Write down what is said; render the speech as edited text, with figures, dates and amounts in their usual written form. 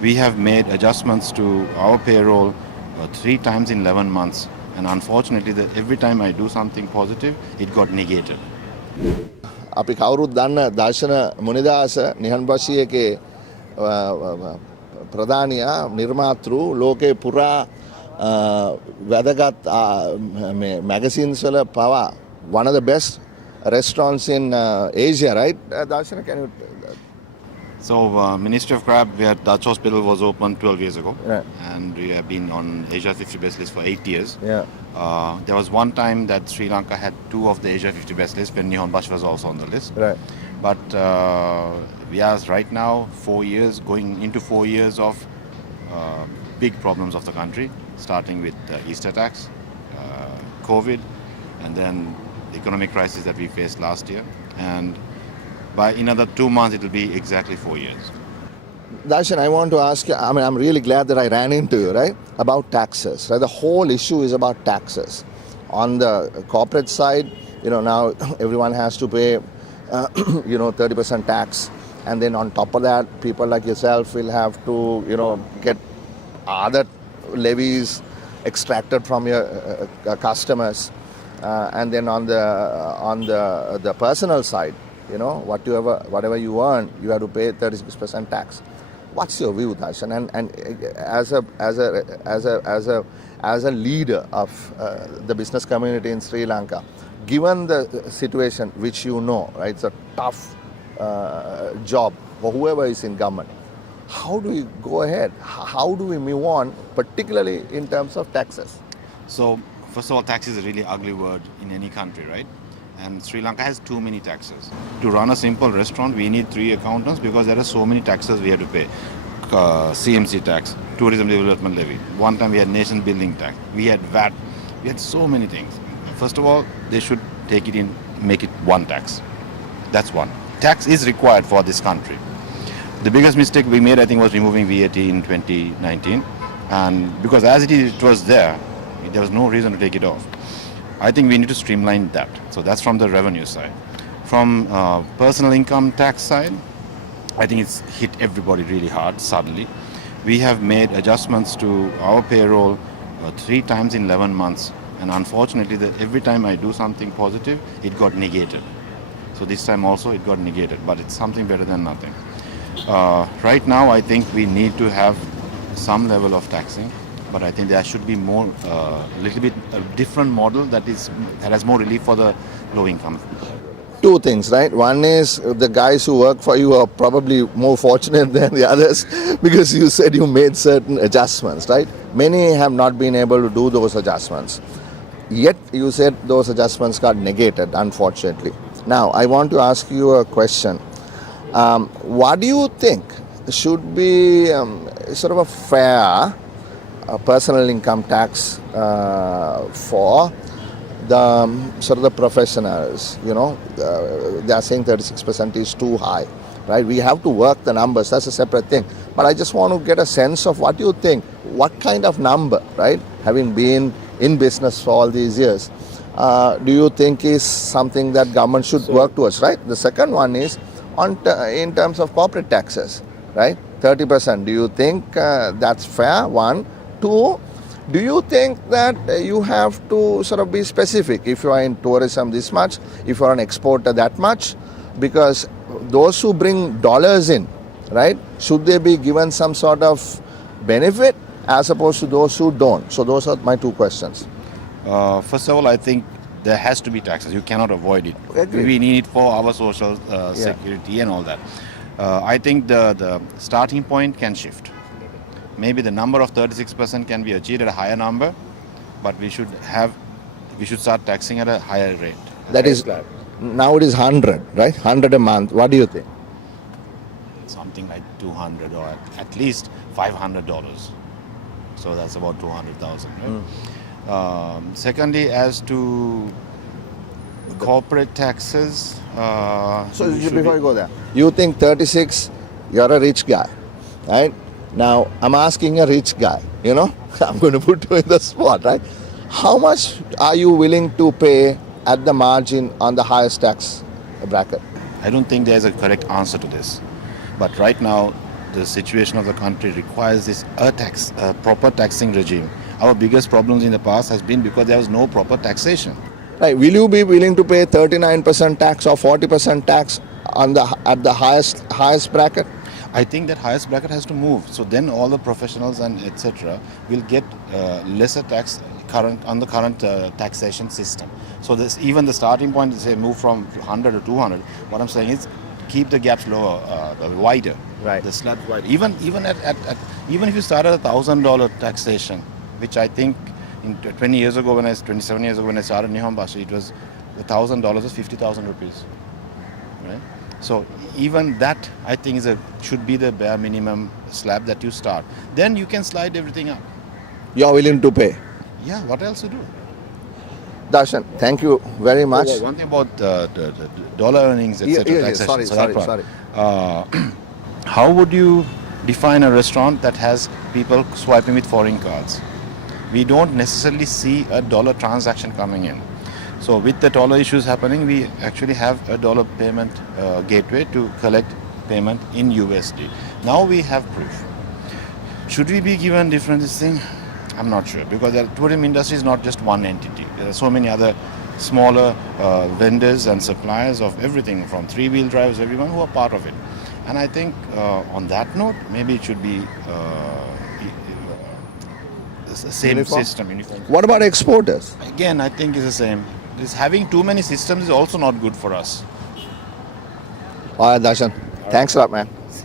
We have made adjustments to our payroll 3 times in 11 months. And unfortunately, every time I do something positive, it got negated. අපි කවුරුත් දන්න දර්ශන මුනිදාස නිහඬබසියගේ ප්‍රධානියා නිර්මාතෘ ලෝකේ පුරා වැදගත් magazines වල පවා one of the best restaurants in Asia, right? Darshan, can you? So, Ministry of Crab, where Dutch Hospital was opened 12 years ago, Right. and we have been on Asia 50 best list for 8 years. Yeah. There was one time that Sri Lanka had 2 of the Asia 50 best list when Nihon Bash was also on the list. Right. But we are right now 4 years, going into 4 years of big problems of the country, starting with Easter tax, COVID, and then the economic crisis that we faced last year. And by another 2 months, it will be exactly 4 years. Darshan, I want to ask you, I mean, I'm really glad that I ran into you, right? About taxes, right? The whole issue is about taxes. On the corporate side, now everyone has to pay, 30% tax. And then on top of that, people like yourself will have to, get other levies extracted from your customers. And then on the personal side, whatever you earn, you have to pay 36% tax. What's your view, Darshan? And as a leader of the business community in Sri Lanka, given the situation which right, it's a tough job for whoever is in government. How do we go ahead? How do we move on, particularly in terms of taxes? So, first of all, tax is a really ugly word in any country, right? And Sri Lanka has too many taxes. To run a simple restaurant, we need 3 accountants because there are so many taxes we have to pay. CMC tax, tourism development levy. One time we had nation building tax. We had VAT. We had so many things. First of all, they should take it in, make it one tax. That's one. Tax is required for this country. The biggest mistake we made, I think, was removing VAT in 2019. And because as it was there was no reason to take it off. I think we need to streamline that. So that's from the revenue side. From personal income tax side, I think it's hit everybody really hard suddenly. We have made adjustments to our payroll 3 times in 11 months. And unfortunately, every time I do something positive, it got negated. So this time also it got negated, but it's something better than nothing. Right now, I think we need to have some level of taxing. But I think there should be more, a little bit a different model that has more relief for the low income. 2 things, right? One is the guys who work for you are probably more fortunate than the others because you said you made certain adjustments, right? Many have not been able to do those adjustments. Yet you said those adjustments got negated, unfortunately. Now, I want to ask you a question. What do you think should be sort of a fair personal income tax for the professionals? They are saying 36% is too high, right? We have to work the numbers. That's a separate thing. But I just want to get a sense of what you think. What kind of number, right? Having been in business for all these years, do you think is something that government should work towards, right? The second one is in terms of corporate taxes, right? 30%. Do you think that's fair? 1. 2, do you think that you have to sort of be specific? If you are in tourism this much, if you are an exporter that much, because those who bring dollars in, right, should they be given some sort of benefit as opposed to those who don't? So those are my 2 questions. First of all, I think there has to be taxes. You cannot avoid it. Agreed. We need it for our social security and all that. I think the starting point can shift. Maybe the number of 36% can be achieved at a higher number, but we should start taxing at a higher rate. That is, now it is 100, right? 100 a month. What do you think? Something like 200 or at least $500. So that's about 200,000. Right? Secondly, as to corporate taxes. So before you go there, you think 36, you're a rich guy, right? Now, I'm asking a rich guy, I'm going to put you in the spot, right? How much are you willing to pay at the margin on the highest tax bracket? I don't think there's a correct answer to this. But right now, the situation of the country requires this proper taxing regime. Our biggest problems in the past has been because there was no proper taxation. Right. Will you be willing to pay 39% tax or 40% tax on at the highest bracket? I think that highest bracket has to move. So then all the professionals and etc. will get lesser tax on the current taxation system. So this even the starting point is say move from 100 to 200. What I'm saying is keep the gaps lower, wider. Right. The slab wide. Even even if you start at $1,000 taxation, which I think in 27 years ago when I started Nihonbashi, it was $1,000 is 50,000 rupees. Right. So even that I think should be the bare minimum slab that you start. Then you can slide everything up. You're willing to pay. Yeah. What else to do? Darshan, thank you very much. Oh, one thing about the dollar earnings, etc. Yeah, taxation. sorry. How would you define a restaurant that has people swiping with foreign cards? We don't necessarily see a dollar transaction coming in. So with the dollar issues happening, we actually have a dollar payment gateway to collect payment in USD. Now we have proof. Should we be given different this thing? I'm not sure, because the tourism industry is not just one entity. There are so many other smaller vendors and suppliers of everything from three-wheel drives, everyone who are part of it. And I think on that note, maybe it should be the same Uniform? system. Uniform. What about exporters? Again, I think it's the same. Having too many systems is also not good for us. All right, Darshan. Thanks a lot, man.